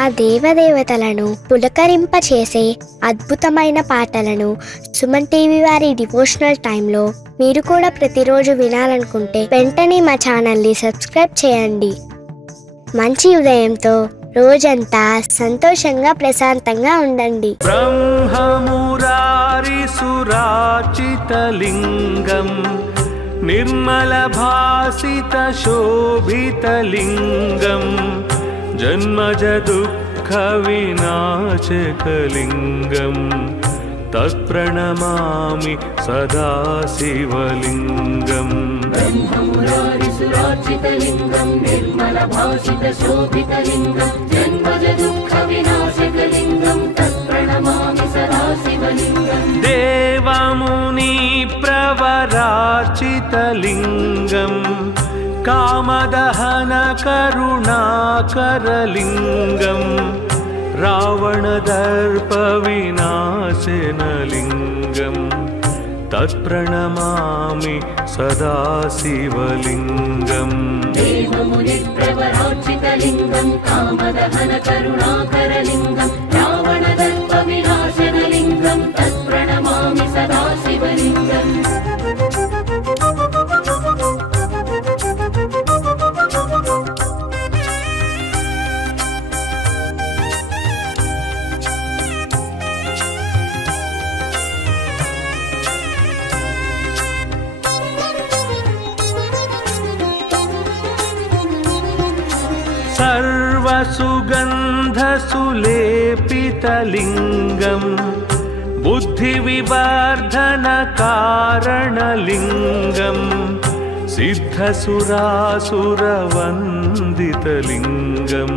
ఆ దేవదేవతలను పులకరింపచేసే అద్భుతమైన పాటలను సుమన్ టీవీ వారి డివోషనల్ టైంలో మీరు కూడా ప్రతిరోజు వినాలనుకుంటే వెంటనే మా ఛానల్ని సబ్స్క్రైబ్ చేయండి. మంచి ఉదయంతో రోజంతా సంతోషంగా ప్రశాంతంగా ఉండండి. బ్రహ్మమురారి సురాచితలింగం నిర్మల భాసిత శోభితలింగం జన్మజ దుఃఖ వినాశకలింగం తత్ప్రణమామి సదా శివలింగం. బ్రహ్మమురారి సురాచితలింగం నిర్మల భాసిత శోభితలింగం జన్మజ దుఃఖ వినాశకలింగం తత్ప్రణమామి సదా శివలింగం. దేవముని ప్రవరార్చితలింగం కామదహన కరుణాకరలింగం రావణదర్ప వినాశనలింగం తత్ప్రణమామి సదా శివలింగం. దేవముని ప్రవరార్చితలింగం కామదహన కరుణాకరలింగం రావణదర్ప వినాశనలింగం తత్ప్రణమామి సదా శివలింగం. सर्वसुगन्धसुलेपितलिङ्गं बुद्धिविवर्धनकारणलिङ्गं सिद्धसुरासुरवन्दितलिङ्गं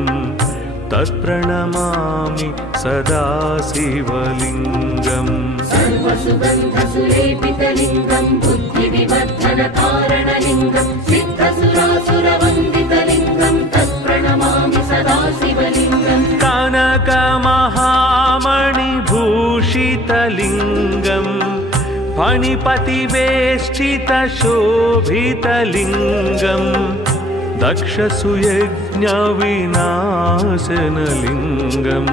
तत्प्रणमामि सदा शिवलिङ्गम्. सर्वसुगन्धसुलेपितलिङ्गं बुद्धिविवर्धनकारणलिङ्गं सिद्धसुरासुरवन्दितलिङ्गं तत्प्रणमामि सदा शिवलिङ्गम्. कनकमहामणिभूषितलिङ्गं फणिपतिवेष्टितशोभितलिङ्गं दक्षसुयज्ञविनाशनलिङ्गं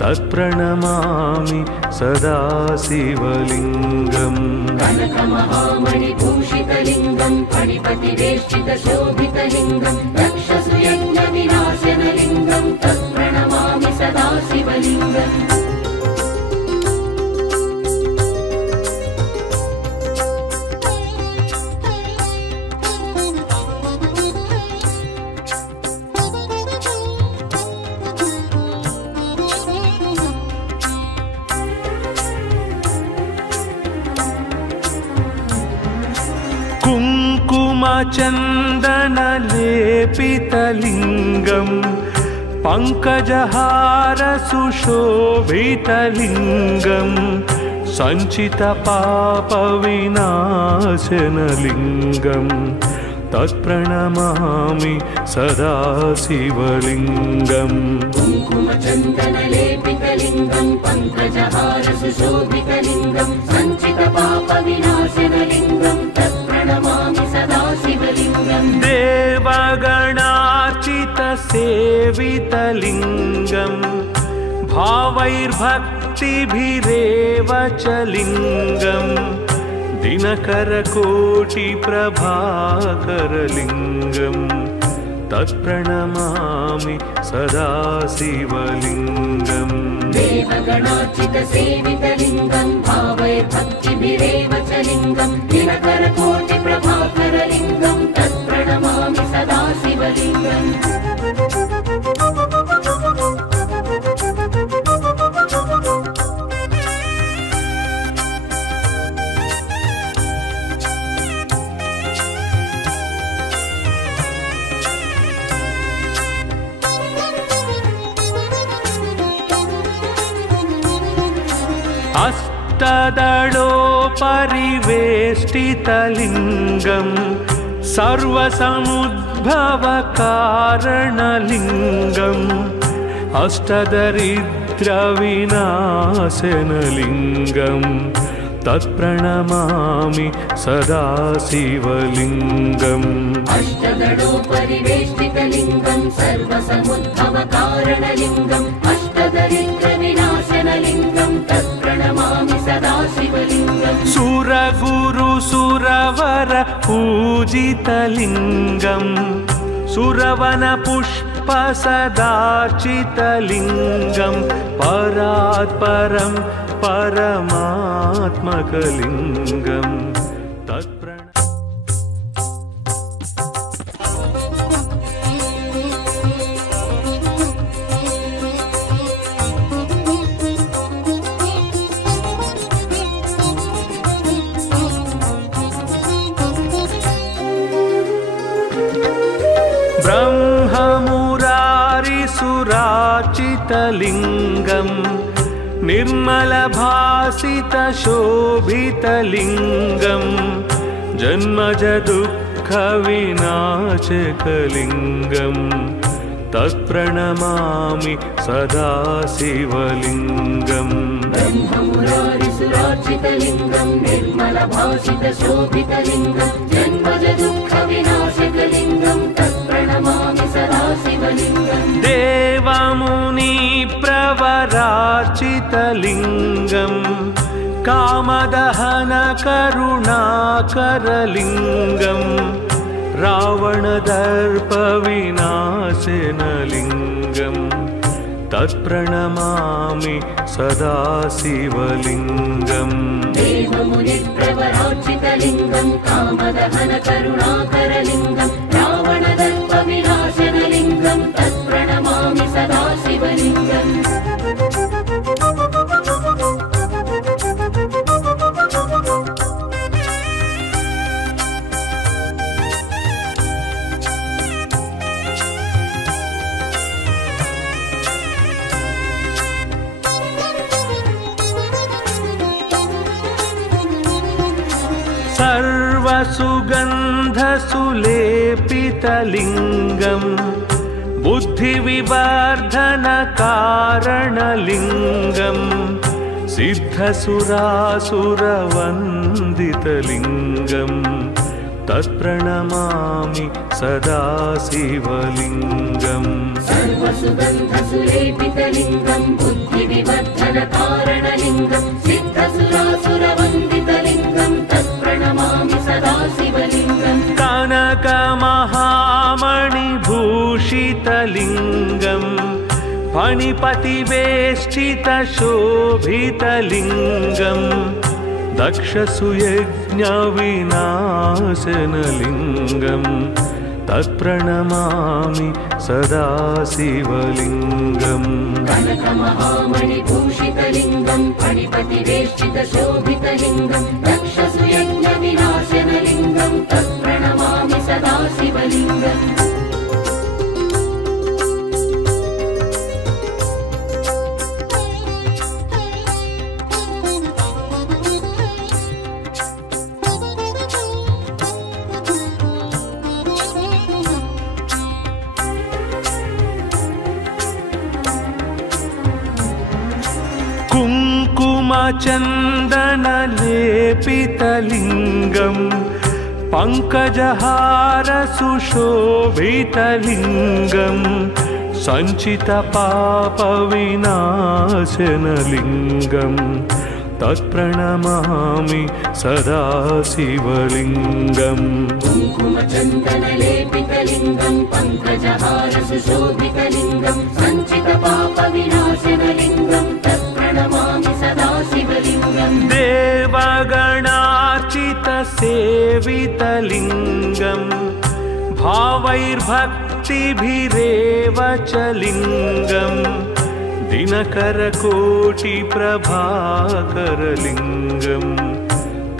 तत्प्रणमामि सदा शिवलिङ्गम्. कनकमहामणिभूषितलिङ्गं फणिपतिवेष्टितशोभितलिङ्गं दक्षसुयज्ञविनाशनलिङ्गं तत्प्रणमामि सदा शिवलिङ्गम्. कुङ्कुमचन्दनलेपितलिङ्गं पङ्कजहारसुशोभितलिङ्गं सञ्चितपापविनाशनलिङ्गं तत्प्रणमामि सदा शिवलिङ्गम्. कुङ्कुमचन्दनलेपितलिङ्गं पङ्कजहारसुशोभितलिङ्गं सञ्चितपापविनाशनलिङ्गं तत्प्रणमामि सदा शिवलिङ्गम्. देवगणार्चितसेवितलिङ्गं भावैर्भक्तिभिरेव च लिङ्गं दिनकरकोटिप्रभाकरलिङ्गं तत्प्रणमामि सदा शिवलिङ्गम्. देवगणार्चितसेवितलिङ्गं भावैर्भक्तिभिरेव च लिङ्गं दिनकरकोटिप्रभाकरलिङ्गं तत्प्रणमामि सदा शिवलिङ्गम्. अष्टदलोपरिवेष्टितलिङ्गं सर्वसमुद्भवकारणलिङ्गं अष्टदरिद्रविनाशनलिङ्गं तत्प्रणमामि सदा शिवलिङ्गम् अष्टदलोपरिवेष्टितलिङ्गं सर्वसमुद्भवकारणलिङ्गम् अष्टदरिद्रविनाशनलिङ्गं तत्प्रणमामि सदा शिवलिङ्गम् सुरगुरु सुरवर पूजितलिङ्गम् सुरवनपुष्प सदार्चितलिङ्गं परात् परं परमात्मकलिङ्गं ब्रह्ममुरारिसुरार्चितलिङ्गं निर्मलभासितशोभितलिङ्गं जन्मजदुःखविनाशकलिङ्गं तत्प्रणमामि सदा शिवलिङ्गम् ब्रह्ममुरारिसुरार्चितलिङ्गं निर्मलभासितशोभितलिङ्गं जन्मजदुःखविनाशकलिङ्गं तत्प्रणमामि सदा शिवलिङ्गम् देवमुनिप्रवरार्चितलिङ्गं कामदहनकरुणाकरलिङ्गं रावणदर्पविनाशनलिङ्गं तत्प्रणमामि सदा शिवलिङ्गम् देवमुनिप्रवरार्चितलिङ्गं कामदहनकरुणाकरलिङ्गं रावणदर्पविनाशनलिङ्गं तत्प्रणमामि सदा शिवलिङ्गम् सर्वसुगन्धसुलेपितलिङ्गं बुद्धिविवर्धनकारणलिङ्गं सिद्धसुरासुरवन्दितलिङ्गं तत्प्रणमामि सदा शिवलिङ्गम् सर्वसुगन्धसुलेपितलिङ्गं बुद्धिविवर्धनकारणलिङ्गं सिद्धसुरासुरवन्दितलिङ्गं तत्प्रणमामि सदा शिवलिङ्गम् कनकमहामणिभूषितलिङ्गं फणिपतिवेष्टितशोभितलिङ्गं दक्षसुयज्ञविनाशनलिङ्गं तत्प्रणमामि सदा शिवलिङ्गम् कनकमहामणिभूषितलिङ्गं फणिपतिवेष्टितशोभितलिङ्गं दक्षसुयज्ञविनाशनलिङ्गं तत्प्रणमामि सदा शिवलिङ्गम् कुङ्कुमचन्दनलेपितलिङ्गं पङ्कजहारसुशोभितलिङ्गं सञ्चितपापविनाशनलिङ्गं तत्प्रणमामि सदा शिवलिङ्गम् कुङ्कुमचन्दनलेपितलिङ्गं पङ्कजहारसुशोभितलिङ्गं सञ्चितपापविनाशनलिङ्गं तत्प्रणमामि सदा शिवलिङ्गम् देवगणार्चितसेवितलिङ्गं भावैर्भक्तिभिरेव च लिङ्गं दिनकरकोटिप्रभाकरलिङ्गं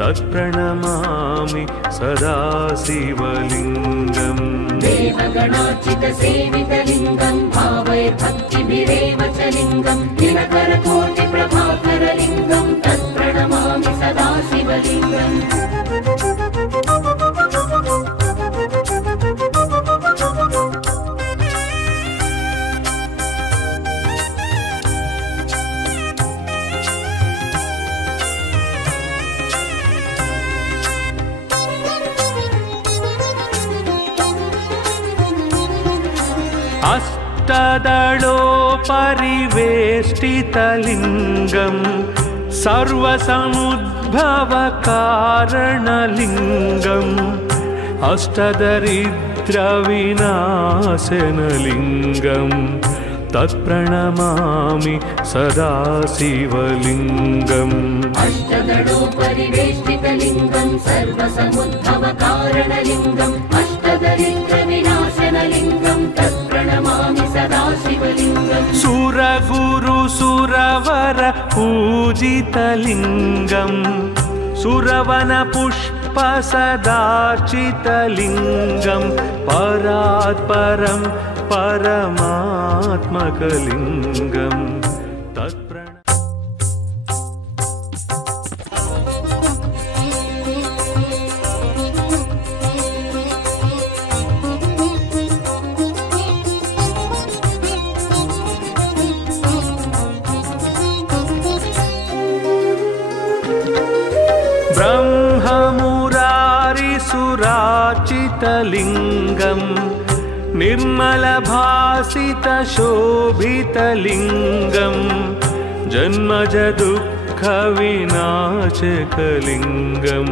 तत्प्रणमामि सदा शिवलिङ्गम् देवगणार्चितसेवितलिङ्गं भावैर्भक्तिभिरेव च लिङ्गं दिनकरकोटिप्रभाकरलिङ्गं तत्प्रणमामि सदा शिवलिङ्गम् अष्टदलोपरिवेष्टितलिङ्गं सर्वसमुद्भवकारणलिङ्गम् अष्टदरिद्रविनाशनलिङ्गम् तत्प्रणमामि सदा शिवलिङ्गम् अष्टदलोपरिवेष्टितलिङ्गं सर्वसमुद्भवकारणलिङ्गम् अष्टदरिद्रविनाशनलिङ्गं तत्प्रणमामि सदा शिवलिङ्गम् सुरगुरुसुरवर पूजितलिङ्गम् सुरवनपुष्पसदार्चितलिङ्गं परात्परं परमात्मकलिङ्गं ब्रह्ममुरारिसुरार्चितलिङ्गं निर्मलभासितशोभितलिङ्गं जन्मजदुःखविनाशकलिङ्गं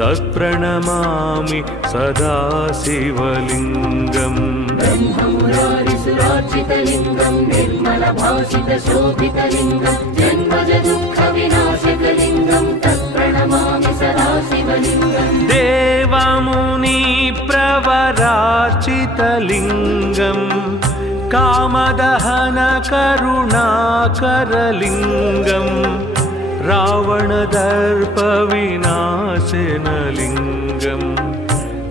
तत्प्रणमामि सदा शिवलिङ्गम् ब्रह्ममुरारिसुरार्चितलिङ्गं निर्मलभासितशोभितलिङ्गं जन्मजदुःखविनाशकलिङ्गं तत्प्रणमामि सदा शिवलिङ्गम् देवमुनिप्रवरार्चितलिङ्गं कामदहनकरुणाकरलिङ्गं रावणदर्पविनाशनलिङ्गं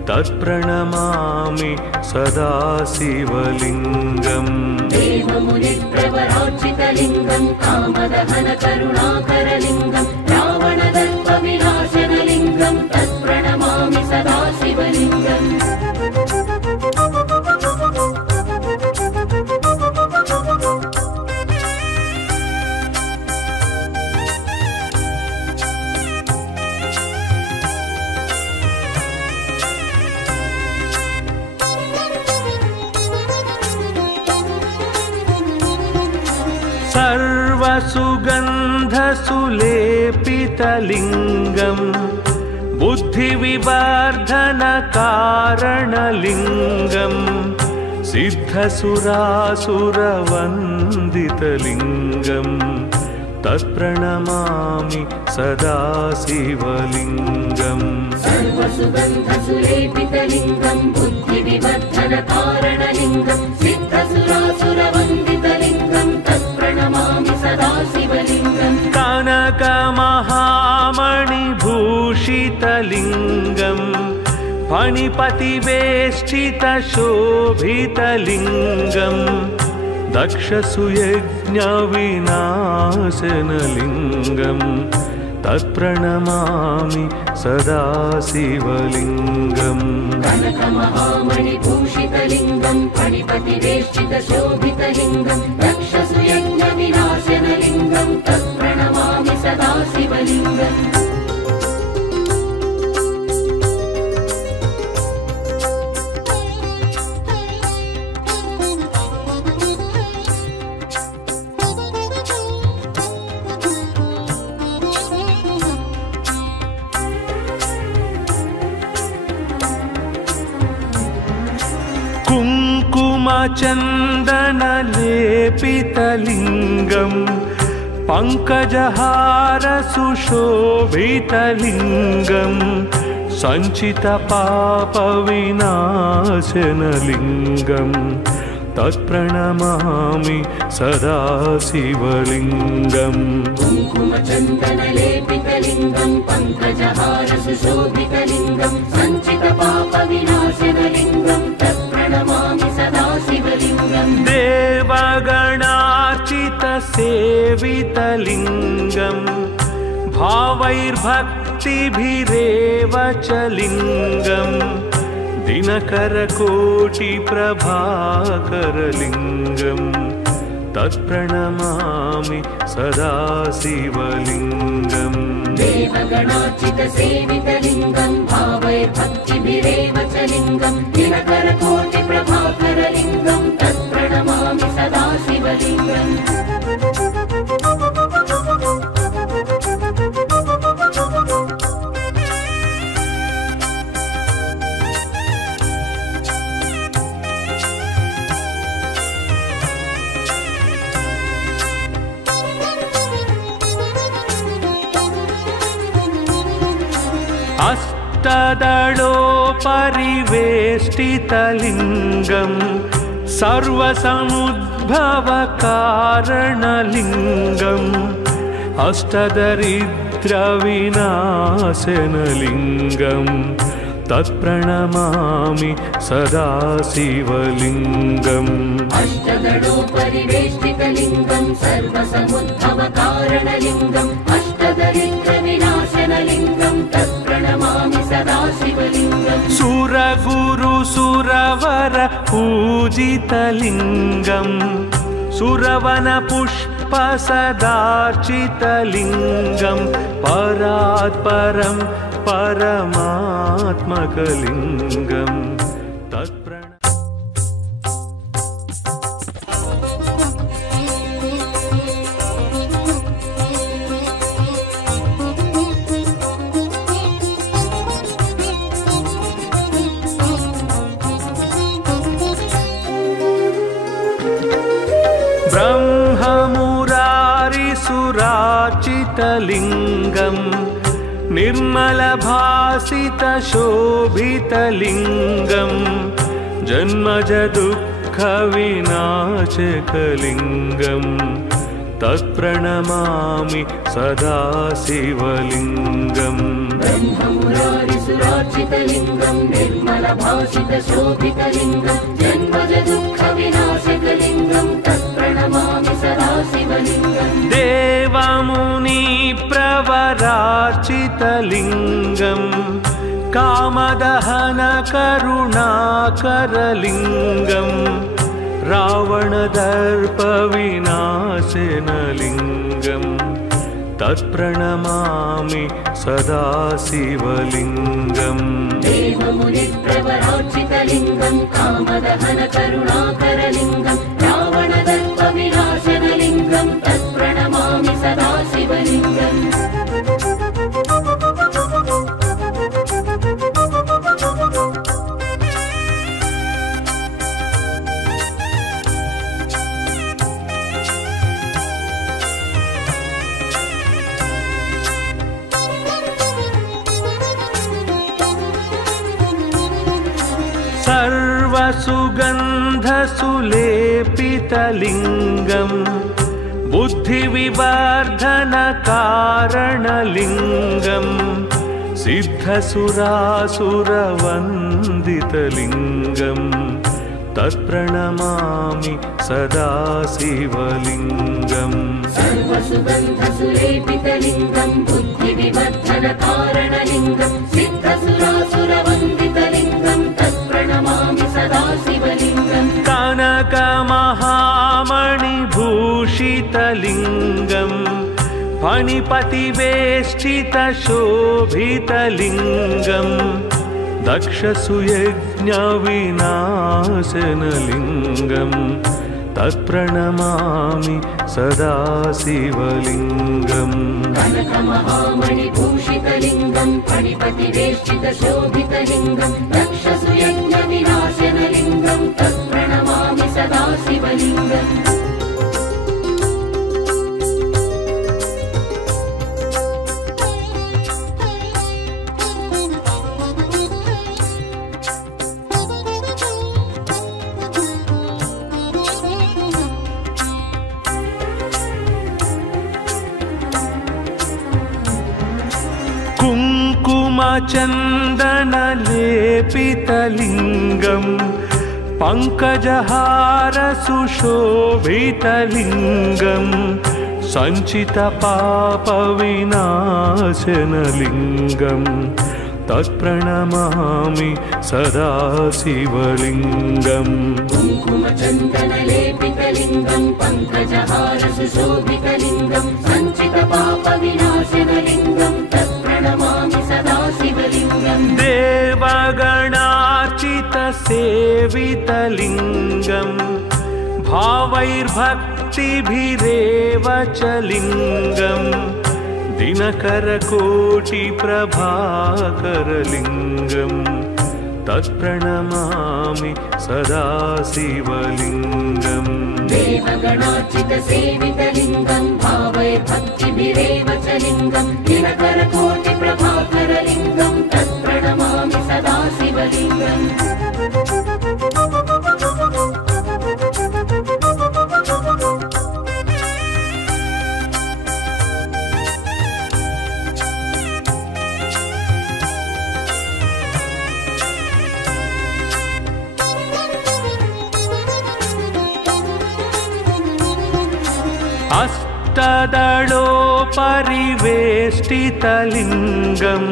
तत्प्रणमामि सदा शिवलिङ्गम् देवमुनिप्रवरार्चितलिङ्गं कामदहनकरुणाकरलिङ्गं रावणदर्पविनाशनलिङ्गं तत्प्रणमामि सदा शिवलिङ्गम् सर्वसुगन्धसुलेपितलिङ्गं बुद्धिविवर्धनकारणलिङ्गं सिद्धसुरासुरवन्दितलिङ्गं तत्प्रणमामि सदा शिवलिङ्गम् सर्वसुगन्धसुलेपितलिङ्गं बुद्धिविवर्धनकारणलिङ्गं सिद्धसुरासुरवन्दितलिङ्गं तत्प्रणमामि सदा शिवलिङ्गम् कनकमहामणिभूषितलिङ्गं फणिपतिवेष्टितशोभितलिङ्गं दक्षसुयज्ञविनाशनलिङ्गं तत्प्रणमामि सदा शिवलिङ्गम् कनकमहामणिभूषितलिङ्गं फणिपतिवेष्टितशोभितलिङ्गं दक्षसुयज्ञविनाशनलिङ्गं तत्प्रणमामि सदा शिवलिङ्गम् कुङ्कुमचन्दनलेपितलिङ्गं पङ्कजहारसुशोभितलिङ्गं सञ्चितपापविनाशनलिङ्गं तत्प्रणमामि सदा शिवलिङ्गम् कुङ्कुमचन्दनलेपितलिङ्गं पङ्कजहारसुशोभितलिङ्गं सञ्चितपापविनाशनलिङ्गं तत्प्रणमामि सदा शिवलिङ्गम् देवगणार्चितसेवितलिङ्गं भावैर्भक्तिभिरेव च लिङ्गं दिनकरकोटिप्रभाकरलिङ्गं तत्प्रणमामि सदा शिवलिङ्गम् देवगणार्चितसेवितलिङ्गं भावैर्भक्तिभिरेव च लिङ्गं दिनकरकोटिप्रभाकरलिङ्गं तत्प्रणमामि शिवलिङ्गम् अष्टदलोपरिवेष्टितलिङ्गं सर्वसमुद्भवकारणलिङ्गम् अष्टदरिद्रविनाशनलिङ्गं तत्प्रणमामि सदा शिवलिङ्गम् अष्टदलोपरिवेष्टितलिङ्गं सर्वसमुद्भवकारणलिङ्गम् अष्टदरिद्रविनाशनलिङ्गं तत्प्रणमामि सदा शिवलिङ्गम् सुरगुरु सुरवर पूजितलिङ्गं सुरवनपुष्प सदार्चितलिङ्गं परात् परं परमात्मकलिङ्गं ब्रह्ममुरारिसुरार्चितलिङ्गं निर्मलभासितशोभितलिङ्गं जन्मजदुःखविनाशकलिङ्गं तत्प्रणमामि सदा शिवलिङ्गम् ब्रह्ममुरारिसुरार्चितलिङ्गं निर्मलभासितशोभितलिङ्गं जन्मजदुःखविनाशकलिङ्गं तत्प्रणमामि सदा शिवलिङ्गम् देवमुनिप्रवरार्चितलिङ्गं कामदहनकरुणाकरलिङ्गं रावणदर्पविनाशनलिङ्गं तत्प्रणमामि सदा शिवलिङ्गम् देवमुनिप्रवरार्चितलिङ्गं कामदहनकरुणाकरलिङ्गं रावणदर्पविनाशनलिङ्गं तत्प्रणमामि सदा शिवलिङ्गम् सर्वसुगन्धसुलेपितलिङ्गं बुद्धिविवर्धनकारणलिङ्गं सिद्धसुरासुरवन्दितलिङ्गं तत्प्रणमामि सदा शिवलिङ्गम् सर्वसुगन्धसुलेपितलिङ्गं बुद्धिविवर्धनकारणलिङ्गं सिद्धसुरासुरवन्दितलिङ्गं तत्प्रणमामि सदा शिवलिङ्गम् कनकमहामणिभूषितलिङ्गं फणिपतिवेष्टितशोभितलिङ्गं दक्षसुयज्ञविनाशनलिङ्गं तत्प्रणमामि सदा शिवलिङ्गम् कनकमहामणिभूषितलिङ्गं फणिपतिवेष्टितशोभितलिङ्गं दक्षसुयज्ञविनाशनलिङ्गं तत्प्रणमामि सदा शिवलिङ्गम् कुङ्कुमचन्दनलेपितलिङ्गं पङ्कजहारसुशोभितलिङ्गं सञ्चितपापविनाशनलिङ्गं तत्प्रणमामि सदा शिवलिङ्गम् कुङ्कुमचन्दनलेपितलिङ्गं पङ्कजहारसुशोभितलिङ्गं सञ्चितपापविनाशनलिङ्गं तत्प्रणमामि सदा शिवलिङ्गम् देवगणार्चितसेवितलिङ्गं भावैर्भक्तिभिरेव च लिङ्गं दिनकरकोटिप्रभाकरलिङ्गं तत्प्रणमामि सदा शिवलिङ्गम् देवगणार्चितसेवितलिङ्गं भावैर्भक्तिभिरेव च लिङ्गं दिनकरकोटिप्रभाकरलिङ्गं तत्प्रणमामि सदा शिवलिङ्गम् अष्टदलोपरिवेष्टितलिङ्गं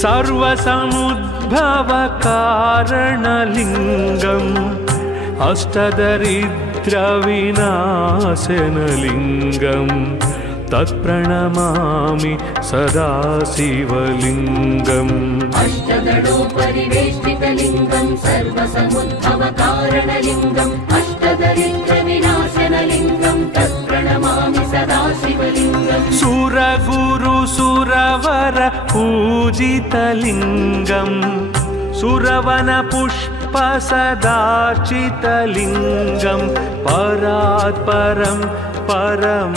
सर्वसमुद्भवकारणलिङ्गम् अष्टदरिद्रविनाशनलिङ्गं तत्प्रणमामि सदा शिवलिङ्गम् अष्टदलोपरिवेष्टितलिङ्गं सर्वसमुद्भवकारणलिङ्गम् अष्टदरिद्रविनाशनलिङ्गं तत्प्रणमामि सदा शिवलिङ्गम् सुरगुरुसुरवर पूजितलिङ्गं सुरवनपुष्पसदार्चितलिङ्गं परात्परं परमात्मकलिङ्गं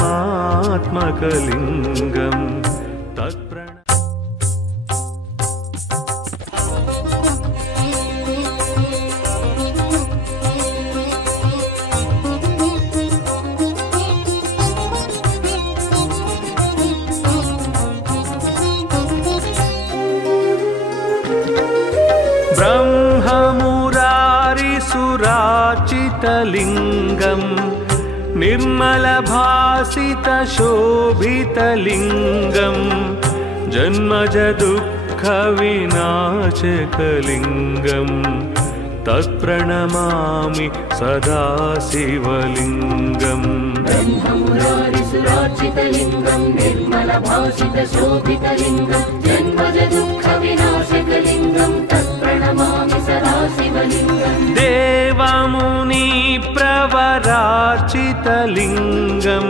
ब्रह्ममुरारिसुरार्चितलिङ्गं निर्मलभासितशोभितलिङ्गं जन्मजदुःखविनाशकलिङ्गं तत्प्रणमामि सदा शिवलिङ्गम् ब्रह्ममुरारिसुरार्चितलिङ्गं निर्मलभासितशोभितलिङ्गं जन्मजदुःखविनाशकलिङ्गं तत्प्रणमामि सदा शिवलिङ्गम् देवमुनिप्रवरार्चितलिङ्गं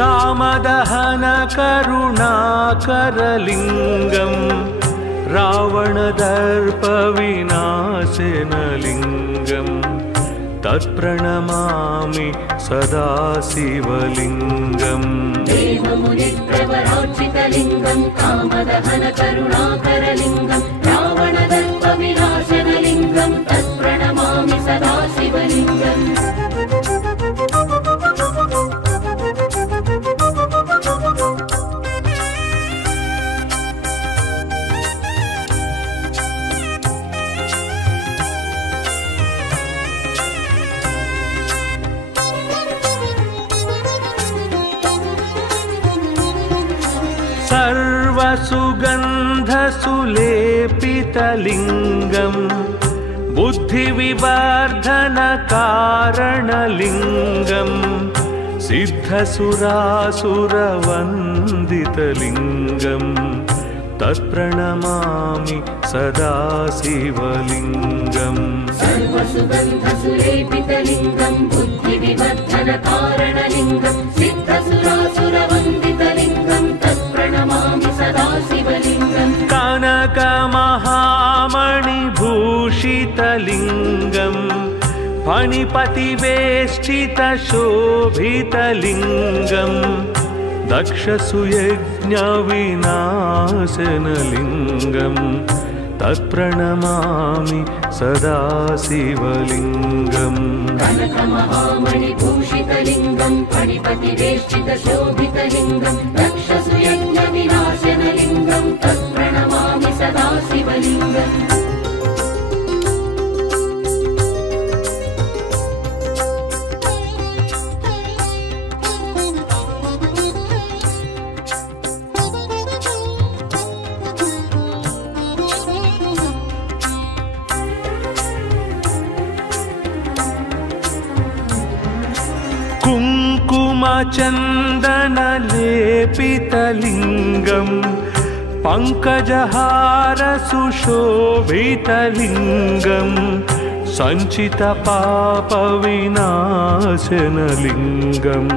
कामदहनकरुणाकरलिङ्गं रावणदर्पविनाशनलिङ्गं तत्प्रणमामि सदा शिवलिङ्गम् देवमुनिप्रवरार्चितलिङ्गं कामदहनकरुणाकरलिङ्गं रावणदर्पविनाशनलिङ्गं तत्प्रणमामि सदा शिवलिङ्गम् सर्वसुगन्धसुलेपितलिङ्गं बुद्धिविवर्धनकारणलिङ्गं सिद्धसुरासुरवन्दितलिङ्गं तत्प्रणमामि सदा शिवलिङ्गम् सर्वसुगन्धसुलेपितलिङ्गं बुद्धिविवर्धनकारणलिङ्गं सिद्धसुरासुरवन्दितलिङ्गं तत्प्रणमामि सदा शिवलिङ्गम् कनकमहामणिभूषितलिङ्गं फणिपतिवेष्टितशोभितलिङ्गं दक्षसुयज्ञविनाशनलिङ्गं तत्प्रणमामि सदा शिवलिङ्गम् कनकमहामणिभूषितलिङ्गं फणिपतिवेष्टितशोभितलिङ्गं दक्षसुयज्ञविनाशनलिङ्गं तत्प्रणमामि सदा शिवलिङ्गम् कुङ्कुमचन्दनलेपितलिङ्गं पङ्कजहारसुशोभितलिङ्गं सञ्चितपापविनाशनलिङ्गम्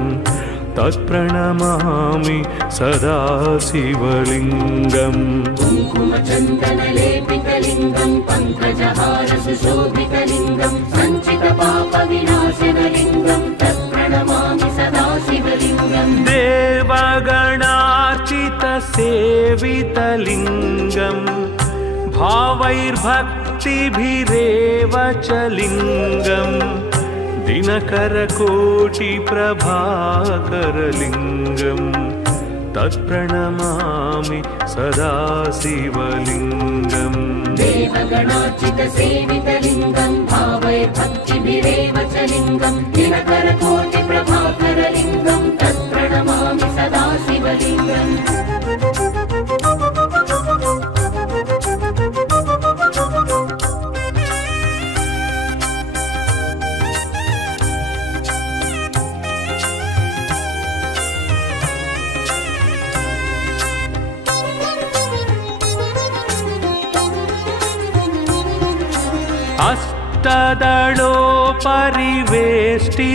तत्प्रणमामि सदा शिवलिङ्गम् कुङ्कुमचन्दनलेपितलिङ्गम् पङ्कजहारसुशोभितलिङ्गम् सञ्चितपापविनाशनलिङ्गम् तत्प्रणमामि सदा शिवलिङ्गम् देवगणार्चितसेवितलिङ्गम् भावैर्भक्तिभिरेव च लिङ्गम् दिनकरकोटिप्रभाकरलिङ्गम् तत्प्रणमामि सदा शिवलिङ्गम् देवगणार्चितसेवितलिङ्गम् भावैर्भक्तिभिरेव च लिङ्गम् दिनकरकोटिप्रभाकरलिङ्गम् तत्प्रणमामि सदा शिवलिङ्गम्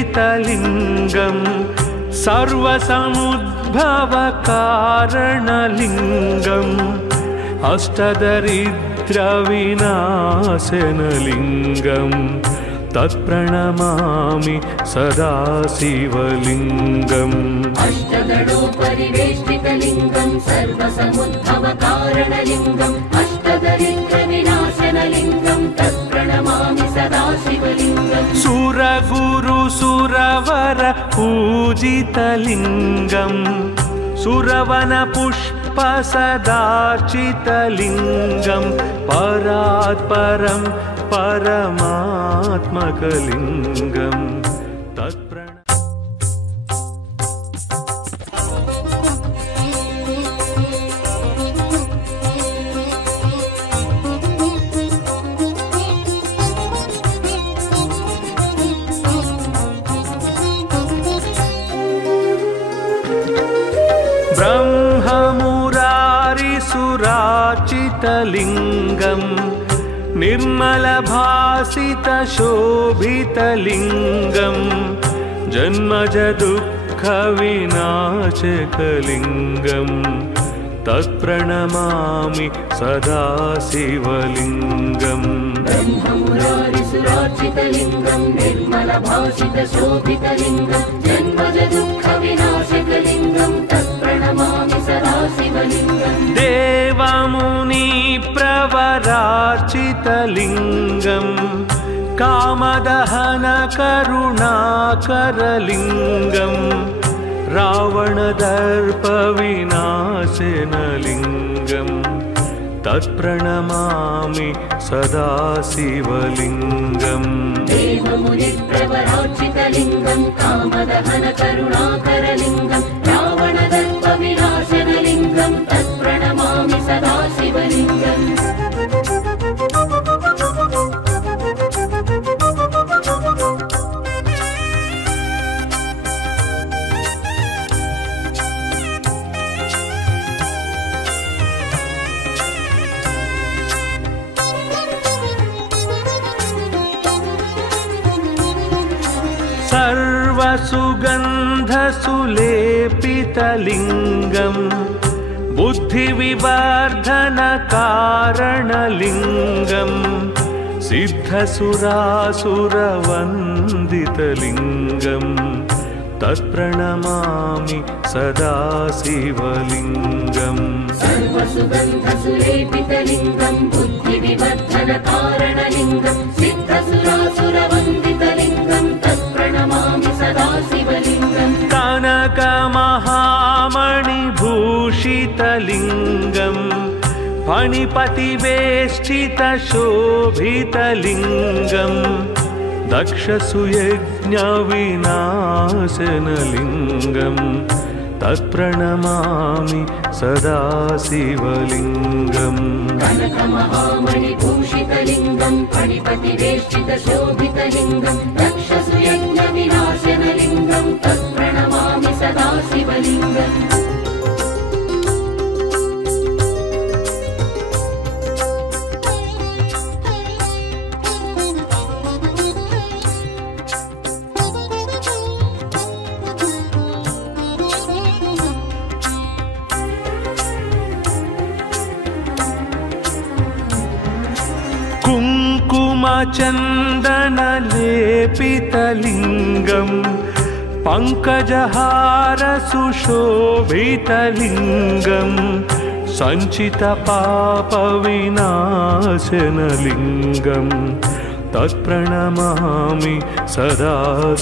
अष्टदलोपरिवेष्टितलिङ्गम् सर्वसमुद्भवकारणलिङ्गम् अष्टदरिद्रविनाशनलिङ्गम् तत्प्रणमामि सदा शिवलिङ्गम् अष्टदलोपरिवेष्टितलिङ्गम् सर्वसमुद्भवकारणलिङ्गम् अष्टदरिद्रविनाशनलिङ्गम् तत्प्रणमामि सदा शिवलिङ्गम् सुरगुरुसुरवर पूजितलिङ्गम् सुरवनपुष्पसदार्चितलिङ्गम् परात्परं परमात्मकलिङ्गम् ब्रह्ममुरारिसुरार्चितलिङ्गम् निर्मलभासितशोभितलिङ्गम् जन्मजदुःखविनाशकलिङ्गम् तत्प्रणमामि सदा शिवलिङ्गम् ब्रह्ममुरारिसुरार्चितलिङ्गम् निर्मलभासितशोभितलिङ्गम् जन्मजदुःखविनाशकलिङ्गम् तत्प्रणमामि सदा शिवलिङ्गम् देवमुनिप्रवरार्चितलिङ्गम् कामदहनकरुणाकरलिङ्गम् रावणदर्पविनाशनलिङ्गम् तत्प्रणमामि सदा शिवलिङ्गम् देवमुनिप्रवरार्चितलिङ्गम् कामदहनकरुणाकरलिङ्गम् रावणदर्पविनाशनलिङ्गम् तत्प्रणमामि सदा शिवलिङ्गम् सर्वसुगन्धसुलेपितलिङ्गम् बुद्धिविवर्धनकारणलिङ्गम् सिद्धसुरासुरवन्दितलिङ्गम् तत्प्रणमामि सदा शिवलिङ्गम् सर्वसुगन्धसुलेपितलिङ्गम् बुद्धिविवर्धनकारणलिङ्गम् सिद्धसुरासुरवन्दितलिङ्गम् तत्प्रणमामि सदा शिवलिङ्गम् कनकमहामणिभूषितलिङ्गम् फणिपतिवेष्टितशोभितलिङ्गम् दक्षसुयज्ञविनाशनलिङ्गम् तत्प्रणमामि सदा शिवलिङ्गम् कनकमहामणिभूषितलिङ्गम् फणिपतिवेष्टितशोभितलिङ्गम् दक्षसुयज्ञविनाशनलिङ्गम् तत्प्रणमामि सदा शिवलिङ्गम् कुङ्कुमचन्दनलेपितलिङ्गं पङ्कजहार सुशोभितलिङ्गं सञ्चितपापविनाशनलिङ्गं तत्प्रणमामि सदा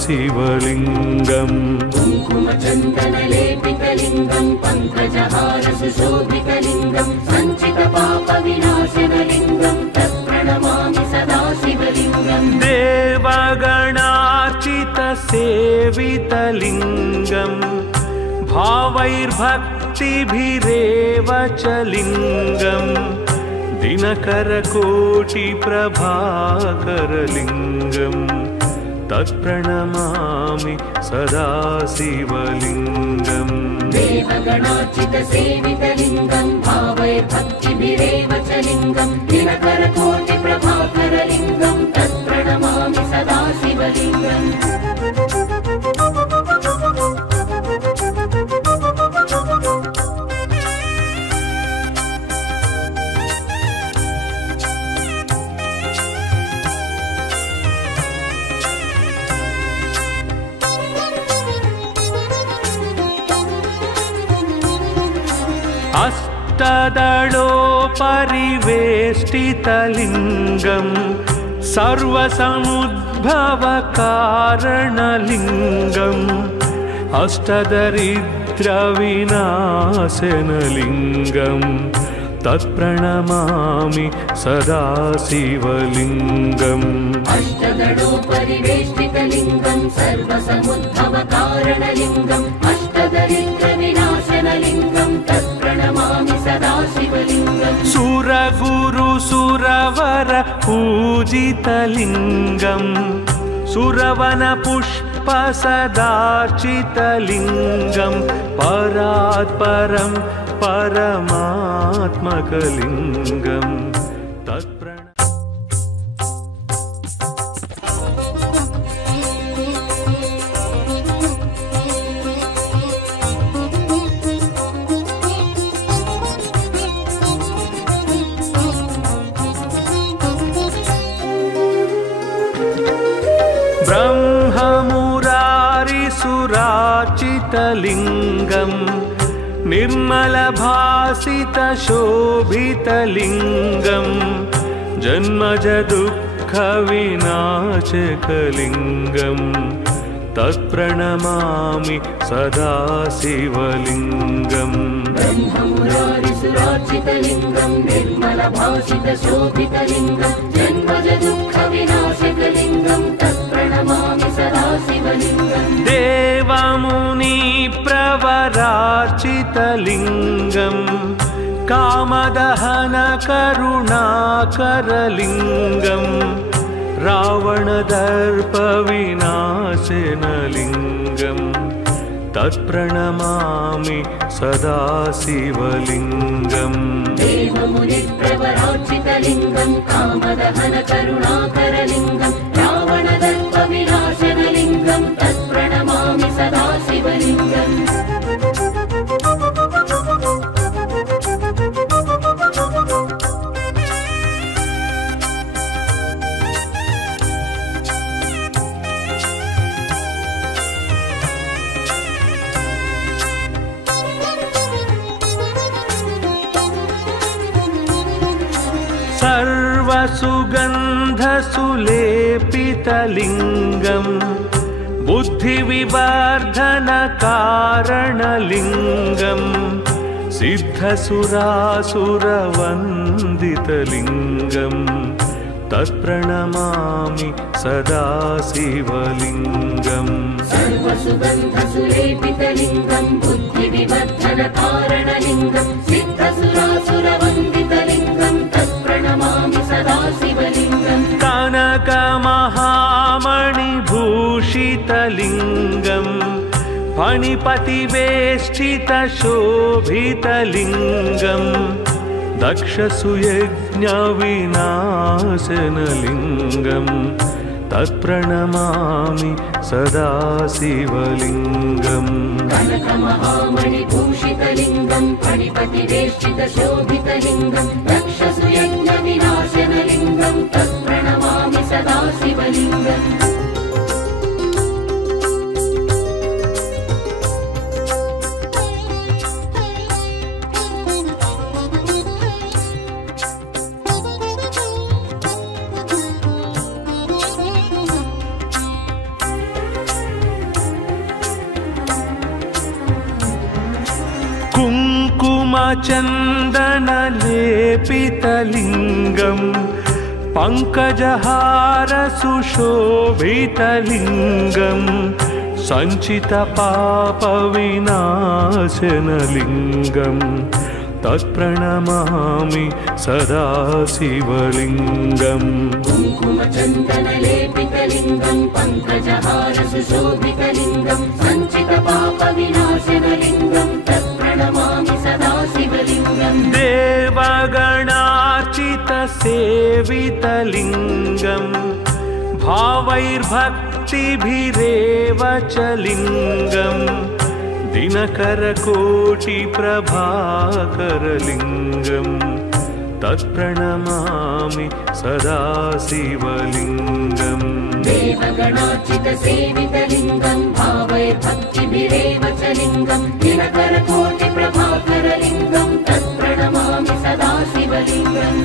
शिवलिङ्गम् कुङ्कुमचन्दनलेपितलिङ्गं पङ्कजहार सुशोभितलिङ्गं सञ्चितपापविनाशनलिङ्गं तत्प्रणमामि सदा शिवलिङ्गम् देवगणार्चितसेवितलिङ्गं भावैर्भक्तिभिरेव च लिङ्गं दिनकरकोटिप्रभाकरलिङ्गं तत्प्रणमामि सदा शिवलिङ्गम् देवगणार्चितसेवितलिङ्गं भावैर्भक्तिभिरेव च लिङ्गं दिनकरकोटिप्रभाकरलिङ्गं तत्प्रणमामि सदा शिवलिङ्गम् अष्टदलोपरिवेष्टितलिङ्गं सर्वसमुद्भवकारणलिङ्गम् अष्टदरिद्रविनाशनलिङ्गं तत्प्रणमामि सदा शिवलिङ्गम् अष्टदलोपरिवेष्टितलिङ्गं सर्वसमुद्भवकारणलिङ्गम् अष्टदरिद्रविनाशनलिङ्गं तत्प्रणमामि सदा शिवलिङ्गम् सुरगुरुसुरवर पूजितलिङ्गं सुरवनपुष्पसदार्चितलिङ्गं परात्परं परमात्मकलिङ्गं ब्रह्ममुरारिसुरार्चितलिङ्गं निर्मलभासितशोभितलिङ्गं जन्मजदुःखविनाशकलिङ्गं तत्प्रणमामि सदा शिवलिङ्गम् ब्रह्ममुरारिसुरार्चितलिङ्गं निर्मलभासितशोभितलिङ्गं जन्मजदुःखविनाशकलिङ्गं तत्प्रणमामि सदा शिवलिङ्गम् देवमुनिप्रवरार्चितलिङ्गं कामदहनकरुणाकरलिङ्गं रावणदर्पविनाशनलिङ्गं तत्प्रणमामि सदा शिवलिङ्गम् देवमुनिप्रवरार्चितलिङ्गं कामदहनकरुणाकरलिङ्गं रावणदर्पविनाशनलिङ्गं तत्प्रणमामि सदा शिवलिङ्गम् सर्वसुगन्धसुलेपितलिङ्गं बुद्धिविवर्धनकारणलिङ्गं सिद्धसुरासुरवन्दितलिङ्गं तत्प्रणमामि सदा शिवलिङ्गम् सर्वसुगन्धसुलेपितलिङ्गं बुद्धिविवर्धनकारणलिङ्गं सिद्धसुरासुरवन्दितलिङ्गं तत्प्रणमामि सदा शिवलिङ्गम् कनकमहामणिभूषितलिङ्गं फणिपतिवेष्टितशोभितलिङ्गं दक्षसुयज्ञविनाशनलिङ्गं तत्प्रणमामि सदा शिवलिङ्गम् कनकमहामणिभूषितलिङ्गं फणिपतिवेष्टितशोभितलिङ्गं दक्षसुयज्ञविनाशनलिङ्गं तत्प्रणमामि सदा शिवलिङ्गम् कुङ्कुमचन्दनलेपितलिङ्गं पङ्कजहारसुशोभितलिङ्गं सञ्चितपापविनाशनलिङ्गं तत्प्रणमामि सदा शिवलिङ्गम् कुङ्कुमचन्दनलेपितलिङ्गं पङ्कजहारसुशोभितलिङ्गं सञ्चितपापविनाशनलिङ्गं तत्प्रणमामि सदा शिवलिङ्गम् देवगणार्चितसेवितलिङ्गं भावैर्भक्तिभिरेव च लिङ्गं दिनकरकोटिप्रभाकरलिङ्गं तत्प्रणमामि सदा शिवलिङ्गम् देवगणार्चितसेवितलिङ्गं भावैर्भक्तिभिरेव च लिङ्गं दिनकरकोटिप्रभाकरलिङ्गं तत्प्रणमामि सदा शिवलिङ्गम्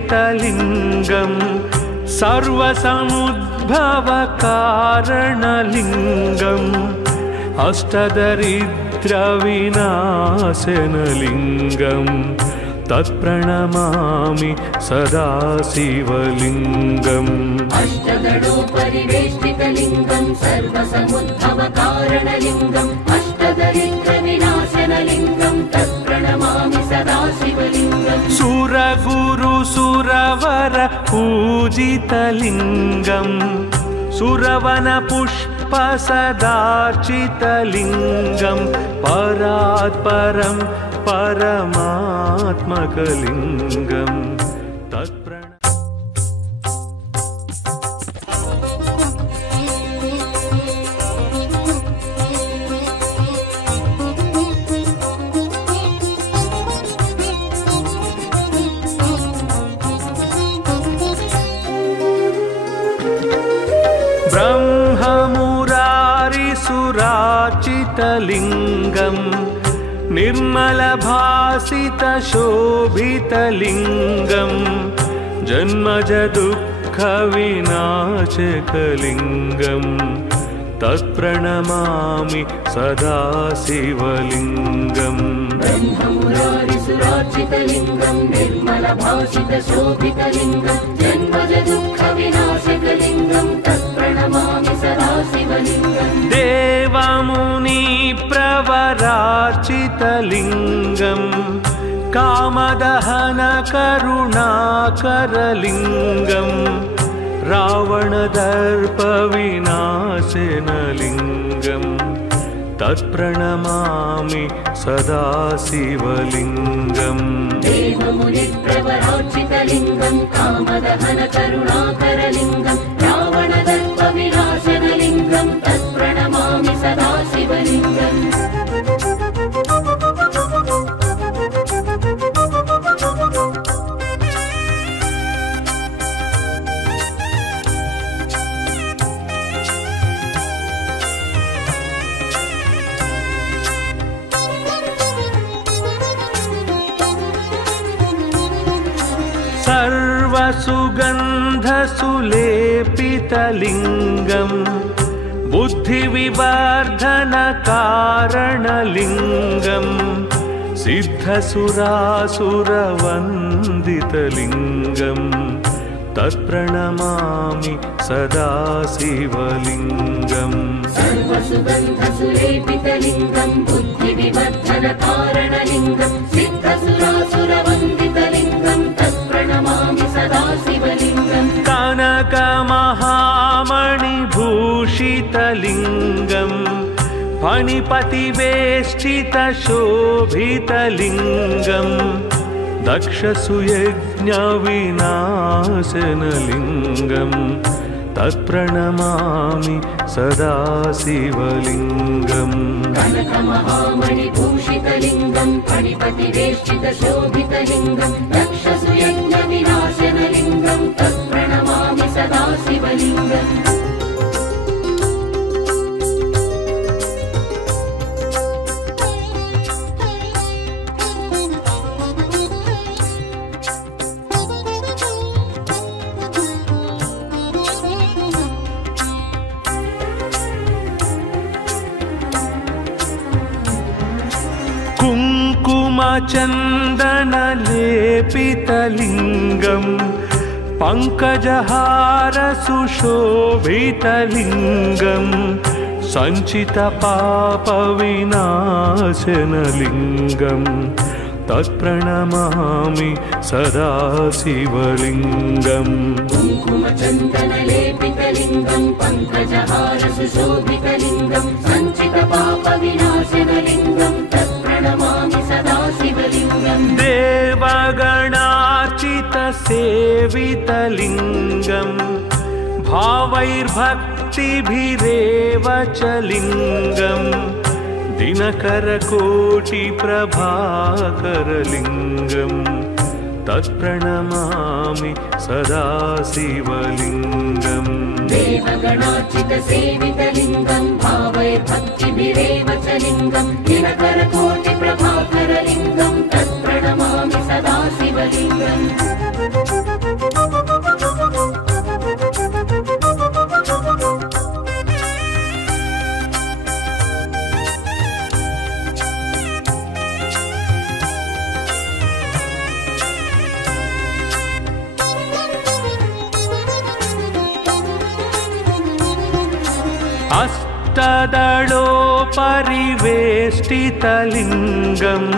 अष्टदलोपरिवेष्टितलिङ्गं सर्वसमुद्भवकारणलिङ्गम् अष्टदरिद्रविनाशनलिङ्गं तत्प्रणमामि सदा शिवलिङ्गम् अष्टदलोपरिवेष्टितलिङ्गं सर्वसमुद्भवकारणलिङ्गम् अष्टदरिद्रविनाशनलिङ्गं तत्प्रणमामि सदा शिवलिङ्गम् सुरगुरुसुरवर पूजितलिङ्गं सुरवनपुष्पसदार्चितलिङ्गं परात्परं परमात्मकलिङ्गं ब्रह्ममुरारिसुरार्चितलिङ्गं निर्मलभासितशोभितलिङ्गं जन्मजदुःखविनाशकलिङ्गं तत्प्रणमामि सदा शिवलिङ्गम् ब्रह्ममुरारिसुरार्चितलिङ्गं निर्मलभासितशोभितलिङ्गं जन्मजदुःखविनाशकलिङ्गं तत्प्रणमामि सदा शिवलिङ्गम् देवमुनिप्रवरार्चितलिङ्गं कामदहनकरुणाकरलिङ्गं रावणदर्पविनाशनलिङ्गं तत्प्रणमामि सदा शिवलिङ्गम् देवमुनिप्रवरार्चितलिङ्गं कामदहनकरुणाकरलिङ्गं रावणदर्पविनाशनलिङ्गं तत्प्रणमामि सदा शिवलिङ्गम् सर्वसुगन्धसुलेपितलिङ्गं बुद्धिविवर्धनकारणलिङ्गं सिद्धसुरासुरवन्दितलिङ्गं तत्प्रणमामि सदा शिवलिङ्गम् सर्वसुगन्धसुलेपितलिङ्गं बुद्धिविवर्धनकारणलिङ्गं सिद्धसुरासुरवन्दितलिङ्गं तत्प्रणमामि सदा शिवलिङ्गम् कनकमहामणिभूषितलिङ्गं फणिपतिवेष्टितशोभितलिङ्गम् दक्षसुयज्ञविनाशनलिङ्गम् तत्प्रणमामि सदा शिवलिङ्गम् कनकमहामणिभूषितलिङ्गम् फणिपतिवेष्टितशोभितलिङ्गम् दक्षसुयज्ञविनाशनलिङ्गम् तत्प्रणमामि सदा शिवलिङ्गम् कुङ्कुमचन्दनलेपितलिङ्गम् पङ्कजहारसुशोभितलिङ्गम् सञ्चितपापविनाशनलिङ्गम् तत्प्रणमामि सदा शिवलिङ्गम् कुङ्कुमचन्दनलेपितलिङ्गम् पङ्कजहारसुशोभितलिङ्गम् सञ्चितपापविनाशनलिङ्गम् तत्प्रणमामि सदा शिवलिङ्गम् देवगणार्चितसेवितलिङ्गम् भावैर्भक्तिभिरेव च लिङ्गम् दिनकरकोटिप्रभाकरलिङ्गम् तत्प्रणमामि सदा शिवलिङ्गम् देवगणार्चितसेवितलिङ्गम् भावैर्भक्तिभिरेव च लिङ्गम् दिनकरकोटिप्रभाकरलिङ्गम् तत्प्रणमामि सदा शिवलिङ्गम् अष्टदलोपरिवेष्टितलिङ्गम्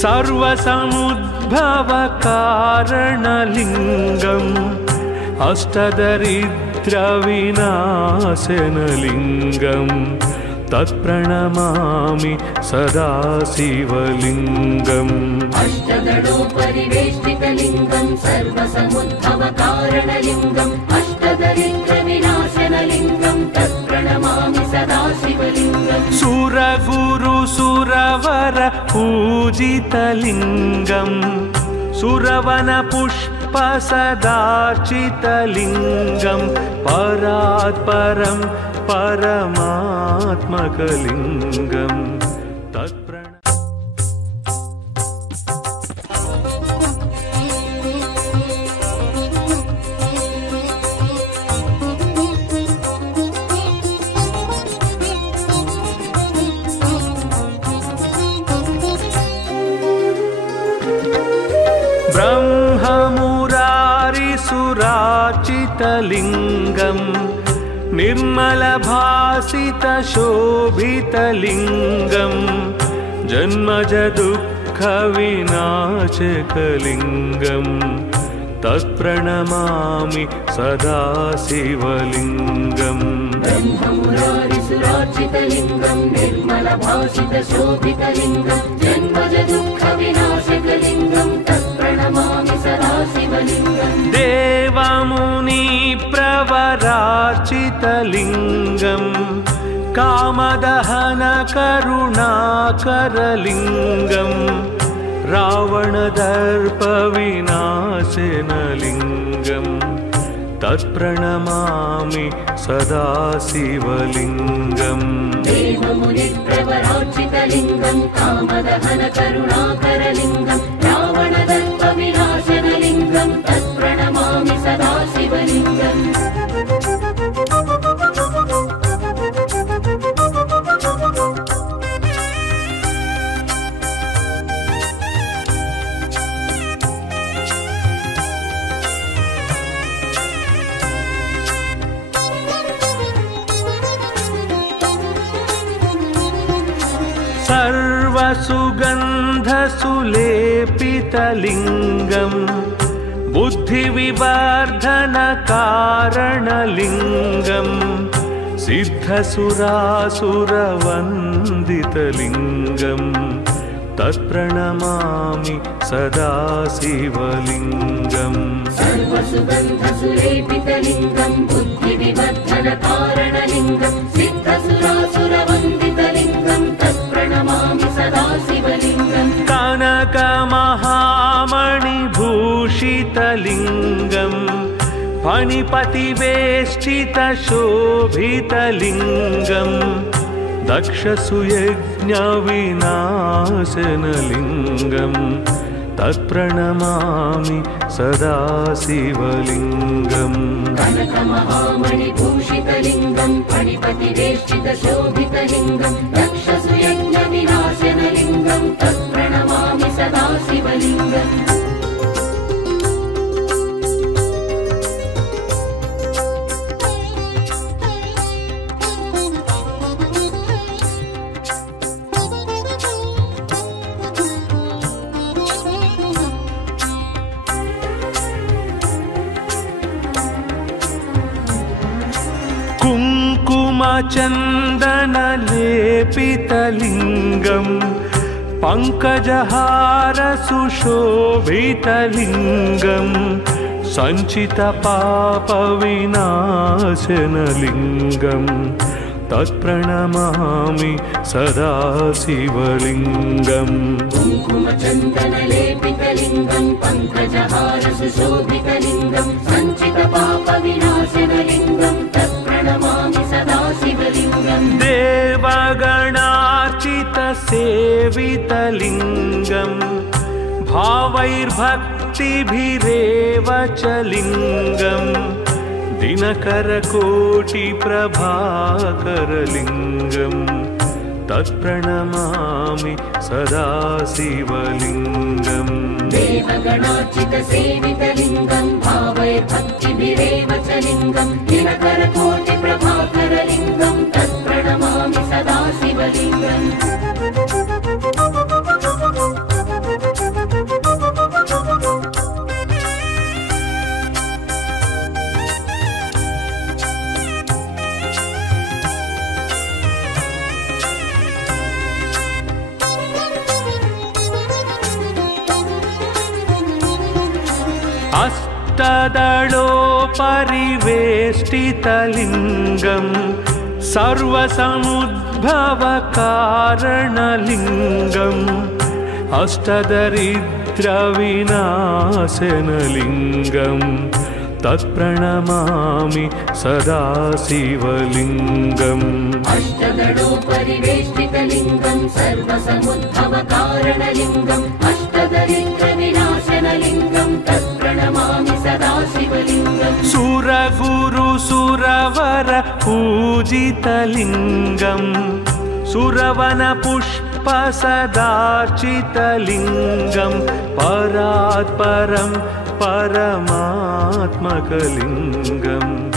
सर्वसमुद्भवकारणलिङ्गम् अष्टदरिद्रविनाशनलिङ्गम् तत्प्रणमामि सदा शिवलिङ्गम् अष्टदलोपरिवेष्टितलिङ्गम् सर्वसमुद्भवकारणलिङ्गम् अष्टदरिद्रविनाशनलिङ्गम् तत्प्रणमामि सदा शिवलिङ्गम् सुरगुरुसुरवर पूजितलिङ्गम् सुरवनपुष्पसदार्चितलिङ्गम् परात्परं परमात्मकलिङ्गम् ब्रह्ममुरारिसुरार्चितलिङ्गम् निर्मलभासितशोभितलिङ्गम् जन्मजदुःखविनाशकलिङ्गम् तत्प्रणमामि सदा शिवलिङ्गम् ब्रह्ममुरारिसुरार्चितलिङ्गम् निर्मलभासितशोभितलिङ्गम् जन्मजदुःखविनाशकलिङ्गम् तत्प्रणमामि सदा शिवलिङ्गम् देवमुनिप्रवरार्चितलिङ्गम् कामदहनकरुणाकरलिङ्गम् रावणदर्पविनाशनलिङ्गम् तत्प्रणमामि सदा शिवलिङ्गम् देवमुनिप्रवरार्चितलिङ्गम् कामदहनकरुणाकरलिङ्गम् रावणदर्पविनाशनलिङ्गम् तत्प्रणमामि सदा शिवलिङ्गम् सर्वसुगन्धसुलेपितलिङ्गम् बुद्धिविवर्धनकारणलिङ्गम् सिद्धसुरासुरवन्दितलिङ्गं तत्प्रणमामि सदा शिवलिङ्गम् सर्वसुगन्धसुलेपितलिङ्गं बुद्धिविवर्धनकारणलिङ्गं सिद्धसुरासुरवन्दितलिङ्गं तत्प्रणमामि सदा शिवलिङ्गम् कनकमहामणिभूषितलिङ्गं फणिपतिवेष्टितशोभितलिङ्गं दक्षसुयज्ञविनाशनलिङ्गं तत्प्रणमामि सदा शिवलिङ्गम् कनकमहामणिभूषितलिङ्गं फणिपतिवेष्टितशोभितलिङ्गं दक्षसुयज्ञविनाशनलिङ्गं तत्प्रणमामि सदा शिवलिङ्गम् कुङ्कुमचन्दनलेपितलिङ्गं पङ्कजहारसुशोभितलिङ्गं सञ्चितपापविनाशनलिङ्गं तत्प्रणमामि सदा शिवलिङ्गम् कुङ्कुमचन्दनलेपितलिङ्गं पङ्कजहारसुशोभितलिङ्गं सञ्चितपापविनाशनलिङ्गं तत्प्रणमामि सदा शिवलिङ्गम् देवगणार्चितसेवितलिङ्गं भावैर्भक्तिभिरेव च लिङ्गं दिनकरकोटिप्रभाकरलिङ्गं तत्प्रणमामि सदा शिवलिङ्गम् देवगणार्चितसेवितलिङ्गं भावैर्भक्तिभिरेव च लिङ्गं दिनकरकोटिप्रभाकरलिङ्गं तत्प्रणमामि सदा शिवलिङ्गम् अष्टदलोपरिवेष्टितलिङ्गं सर्वसमुद्भवकारणलिङ्गं अष्टदरिद्रविनाशनलिङ्गं तत्प्रणमामि सदा शिवलिङ्गम् अष्टदलोपरिवेष्टितलिङ्गं सर्वसमुद्भवकारणलिङ्गम् अष्टदरिद्रविनाशनलिङ्गं तत्प्रणमामि सदा शिवलिङ्गम् सुरगुरुसुरवर पूजितलिङ्गं सुरवनपुष्पसदार्चितलिङ्गं परात्परं परमात्मकलिङ्गम्